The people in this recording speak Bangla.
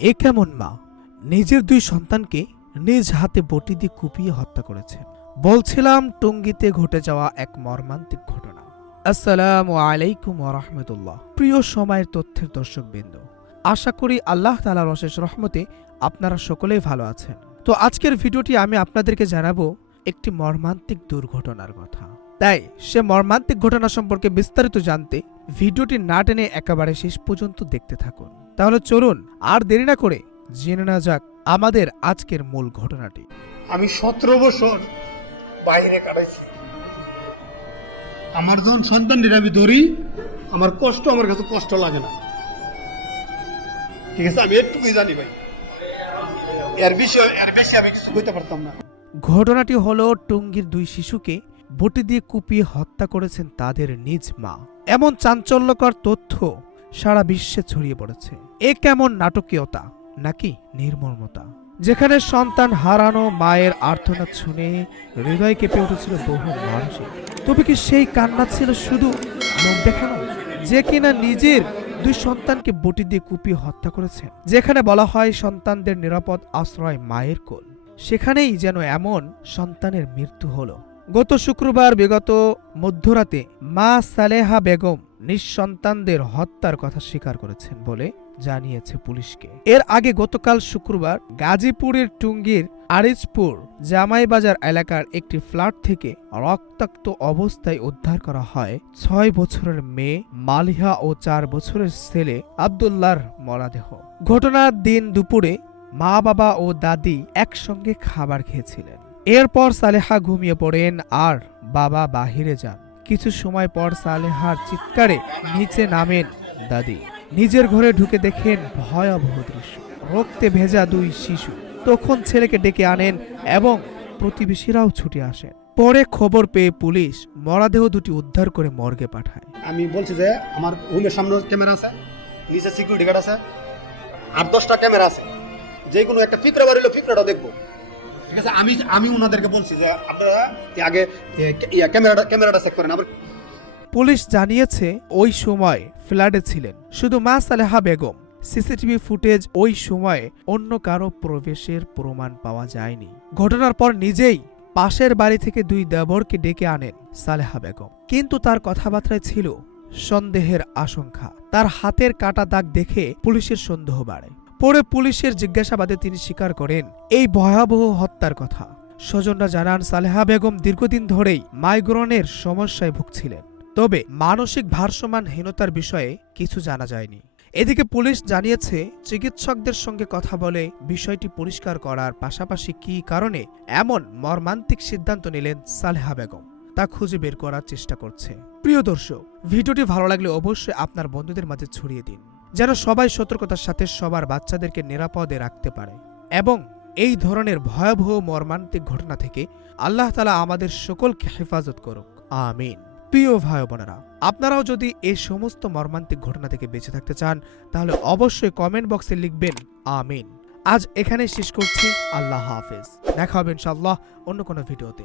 এ কেমন মা? নিজের দুই সন্তানকে নিজ হাতে বটি দিয়ে কুপিয়ে হত্যা করেছেন। বলছিলাম, টঙ্গিতে ঘটে যাওয়া এক মর্মান্তিক ঘটনা। আসসালামু আলাইকুম রহমতুল্লাহ। প্রিয় সময়ের তথ্যের দর্শকবৃন্দ, আশা করি আল্লাহ তালার অশেষ রহমতে আপনারা সকলেই ভালো আছেন। তো আজকের ভিডিওটি আমি আপনাদেরকে জানাব একটি মর্মান্তিক দুর্ঘটনার কথা। তাই সে মর্মান্তিক ঘটনা সম্পর্কে বিস্তারিত জানতে ভিডিওটি না টেনে একেবারে শেষ পর্যন্ত দেখতে থাকুন। তাহলে চলুন আর দেরি না করে জেনে না যাক আমাদের আজকের মূল ঘটনাটি। আমি সতেরো বছর বাইরে কাটাইছি। আমার যখন সন্তানদের আমি ধরি আমার কষ্ট আমার কাছে কষ্ট লাগে না। ঠিক আছে আমি একটুকুই জানি ভাই। এর বিষয় এর বেশি আমি কিছু কইতে পারতাম না। ঘটনাটি হলো টঙ্গীর দুই শিশুকে বটি দিয়ে কুপিয়ে হত্যা করেছেন তাদের নিজ মা। এমন চাঞ্চল্যকর তথ্য সারা বিশ্বে ছড়িয়ে পড়েছে। এ কেমন নাটকীয়তা? নাকি নির্মমতা? যেখানে সন্তান হারানো, মায়ের আর্তনাদ শুনে হৃদয় কেঁপে উঠেছিল বহু মানুষের। তবে কি সেই কান্না ছিল শুধু লোক দেখানো? যে কিনা নিজের দুই সন্তানকে বটি দিয়ে কুপিয়ে হত্যা করেছেন। যেখানে বলা হয় সন্তানদের নিরাপদ আশ্রয় মায়ের কোল। সেখানেই যেন এমন সন্তানের মৃত্যু হলো। গত শুক্রবার বিগত মধ্যরাতে মা সালেহা বেগম নিঃসন্তানদের হত্যার কথা স্বীকার করেছেন বলে জানিয়েছে পুলিশকে। এর আগে গতকাল শুক্রবার গাজীপুরের টুঙ্গির আরিজপুর জামাইবাজার এলাকার একটি ফ্ল্যাট থেকে রক্তাক্ত অবস্থায় উদ্ধার করা হয় ছয় বছরের মেয়ে মালিহা ও চার বছরের ছেলে আবদুল্লাহর মরাদেহ। ঘটনার দিন দুপুরে মা, বাবা ও দাদি একসঙ্গে খাবার খেয়েছিলেন। এরপর সালেহা ঘুমিয়ে পড়েন আর বাবা বাহিরে যান। কিছু সময় পর সালেহার চিৎকারে নিচে নামেন, দাদি। নিজের ঘরে ঢুকে দেখেন ভয়াবহ দৃশ্য। রক্তে ভেজা দুই শিশু। তখন ছেলেকে ডেকে আনেন এবং প্রতিবেশীরাও ছুটে আসেন। পরে খবর পেয়ে পুলিশ মরাদেহ দুটি উদ্ধার করে মর্গে পাঠায়। আমি বলছি যে, আমার রুমের সামনে ক্যামেরা আছে, নিচে সিকিউরিটি গার্ড আছে আট দশটা ক্যামেরা আছে। যে কোনো একটা ফিকরা বাড়িলো ফিকরাটা দেখব। ঠিক আছে? আমি আমি ওনাদেরকে বলছি যে আপনারা আগে ক্যামেরাটা ক্যামেরাটা চেক করেন। আবার পুলিশ জানিয়েছে ওই সময় ফ্ল্যাটে ছিলেন। শুধু মা সালেহা বেগম, সিসিটিভি ফুটেজ ওই সময়ে অন্য কারও প্রবেশের প্রমাণ পাওয়া যায়নি। ঘটনার পর নিজেই পাশের বাড়ি থেকে দুই দেবরকে ডেকে আনেন সালেহা বেগম। কিন্তু তার কথাবার্তায় ছিল সন্দেহের আশঙ্কা। তার হাতের কাটা দাগ দেখে পুলিশের সন্দেহ বাড়ে। পরে পুলিশের জিজ্ঞাসাবাদে তিনি স্বীকার করেন, এই ভয়াবহ হত্যার কথা। স্বজনরা জানান, সালেহা বেগম দীর্ঘদিন ধরেই মাইগ্রনের সমস্যায় ভুগছিলেন। তবে মানসিক ভারসমানহীনতার বিষয়ে কিছু জানা যায়নি। এদিকে পুলিশ জানিয়েছে, চিকিৎসকদের সঙ্গে কথা বলে বিষয়টি পরিষ্কার করার পাশাপাশি কি কারণে এমন মর্মান্তিক সিদ্ধান্ত নিলেন সালেহা বেগম, তা খুঁজে বের করার চেষ্টা করছে। প্রিয় দর্শক, ভিডিওটি ভালো লাগলে অবশ্যই আপনার বন্ধুদের মাঝে ছড়িয়ে দিন। যেন সবাই সতর্কতার সাথে সবার বাচ্চাদেরকে নিরাপদে রাখতে পারে। এবং এই ধরনের ভয়াবহ মর্মান্তিক ঘটনা থেকে আল্লাহ তালা আমাদের সকলকে হেফাজত করুক। আমিন। প্রিয় ভাই বোনেরা, আপনারাও যদি এই সমস্ত মর্মান্তিক ঘটনা থেকে বেঁচে থাকতে চান, তাহলে অবশ্যই কমেন্ট বক্সে লিখবেন, আমিন। আজ এখানে শেষ করছি। আল্লাহ হাফেজ। দেখা হবে ইনশাআল্লাহ অন্য কোনো ভিডিওতে।